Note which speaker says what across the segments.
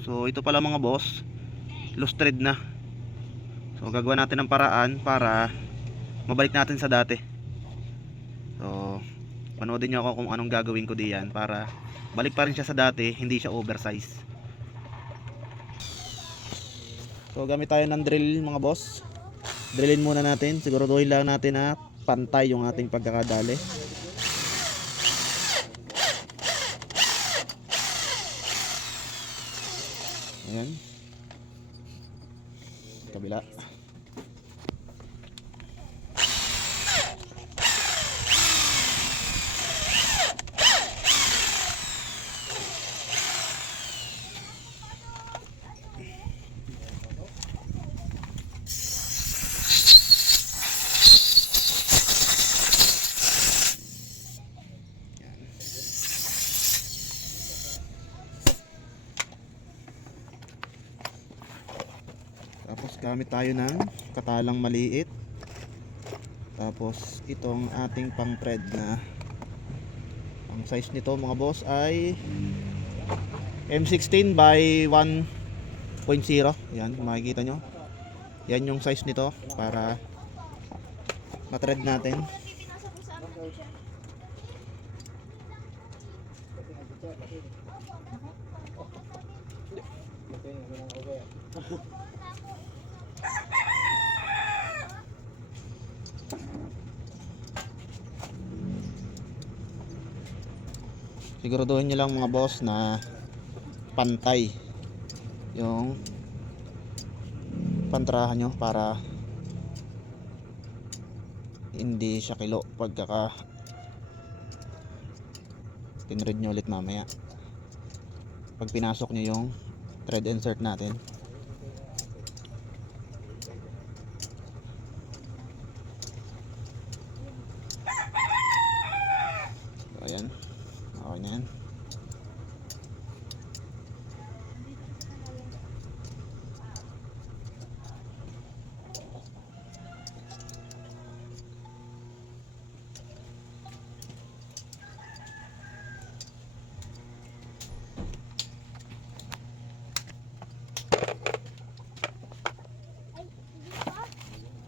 Speaker 1: So ito pala mga boss, loose thread na. So gagawa natin ng paraan para mabalik natin sa dati. So panoodin niyo ako kung anong gagawin ko diyan para balik pa rin siya sa dati, hindi siya oversize. So gamit tayo ng drill mga boss. Drillin muna natin, siguraduhin lang natin na pantay yung ating pagkakadali. Ayan. Kabila. Tapos gamit tayo ng katalang maliit. Tapos itong ating pang thread na ang size nito mga boss ay M16 by 1.0. Yan, makikita nyo. Yan yung size nito para ma-thread natin. Siguraduhin nyo lang mga boss na pantay yung pantrahan nyo para hindi siya kilo pagkaka tinred nyo ulit mamaya. Pag pinasok nyo yung thread insert natin So, ayan okay na yan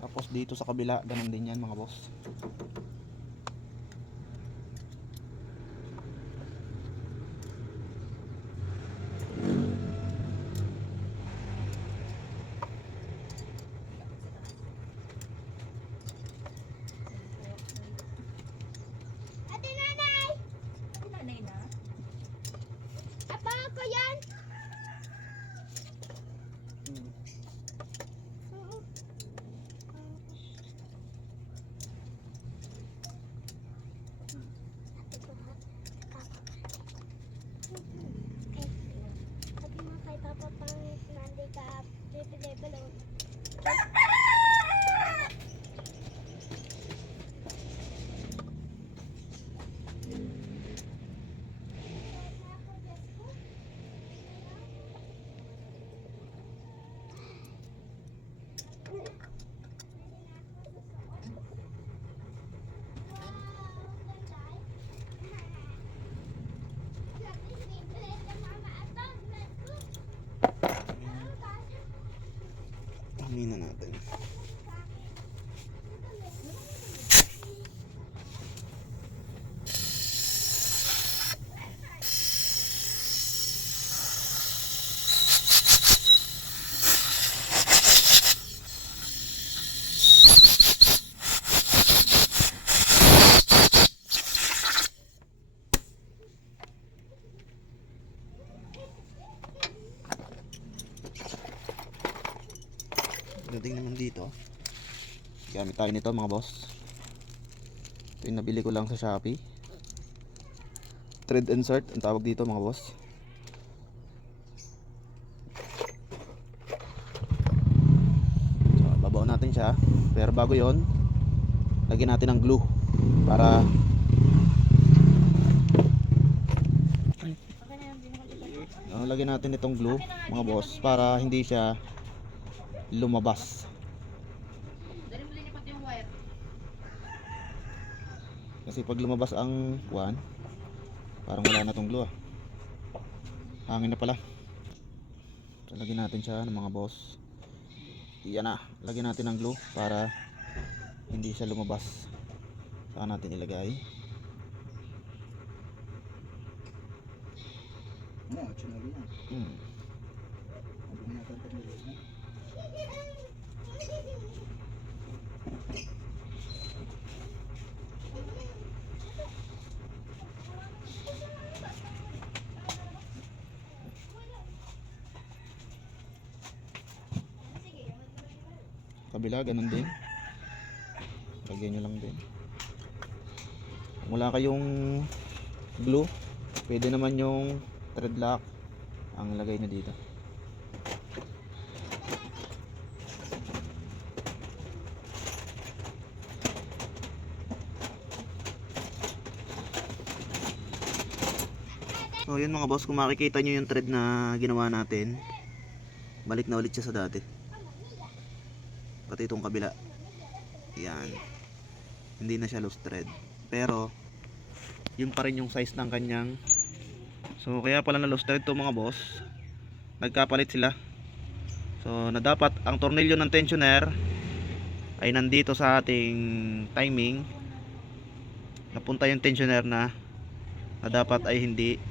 Speaker 1: Tapos dito sa kabila, ganun din yan mga boss.
Speaker 2: Ate nanay!
Speaker 3: Nanay na?
Speaker 2: Apa ko yan? Oo. Sabi mo kay Papa pang nandi ka level oh.
Speaker 1: Tangina natin. Dating naman dito. Gamit tayo nito mga boss. Ito yung nabili ko lang sa Shopee. Thread insert ang tawag dito mga boss. So, babaw natin siya. Pero bago yon lagyan natin ng glue para lagyan natin itong glue mga boss para hindi siya lumabas.
Speaker 3: Dali mo linipat yung wire.
Speaker 1: Kasi pag lumabas ang kuan, parang wala na tong glue ah. Hangin na pala. So, lagyan natin siya ng mga boss. Yan na. Lagyan natin ng glue para hindi siya lumabas. Saan natin ilagay?
Speaker 4: Ano, tsunami yan.
Speaker 1: Hmm. Kabila, ganun din. Lagyan nyo lang din. Kung wala kayong glue, pwede naman yung thread lock ang lagay nyo dito. So yun mga boss, kung makikita nyo yung thread na ginawa natin, balik na ulit siya sa dati. Pati itong kabila. Yan. Hindi na siya loose thread. Pero, yun pa rin yung size ng kanyang So, kaya pala na loose thread to mga boss. Nagkapalit sila. So, na dapat ang tornilyo ng tensioner ay nandito sa ating timing. Napunta yung tensioner na na dapat ay hindi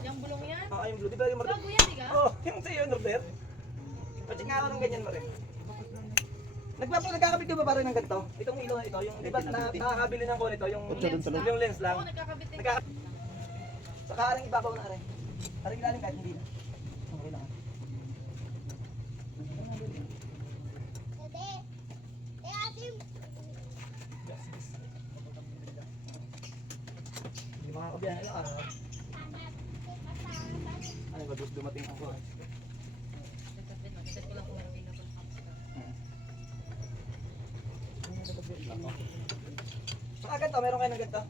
Speaker 3: Yung bulong yan?
Speaker 4: Ah, yung blue. Di ba yung Martin? Yung sa'yo, Norbert. Pacheck nga ako ng ganyan mo rin. Nagpapo, nagkakabit ka ba pa rin ng ganito? Itong ilaw na ito, yung, di ba na, nakakabili ng ko nito, yung,
Speaker 3: Lens lang.
Speaker 4: yung lens lang.
Speaker 3: Oo, nagkakabit din.
Speaker 4: Nagka... Saka aring ibabaw na aring. Aring ilalim kahit hindi na. Okay lang. Hindi makakabiyahe lang ah. Ano ba, dumating ako.
Speaker 3: Nagkakabit,
Speaker 4: Saka ganito, meron kayo ng ganito.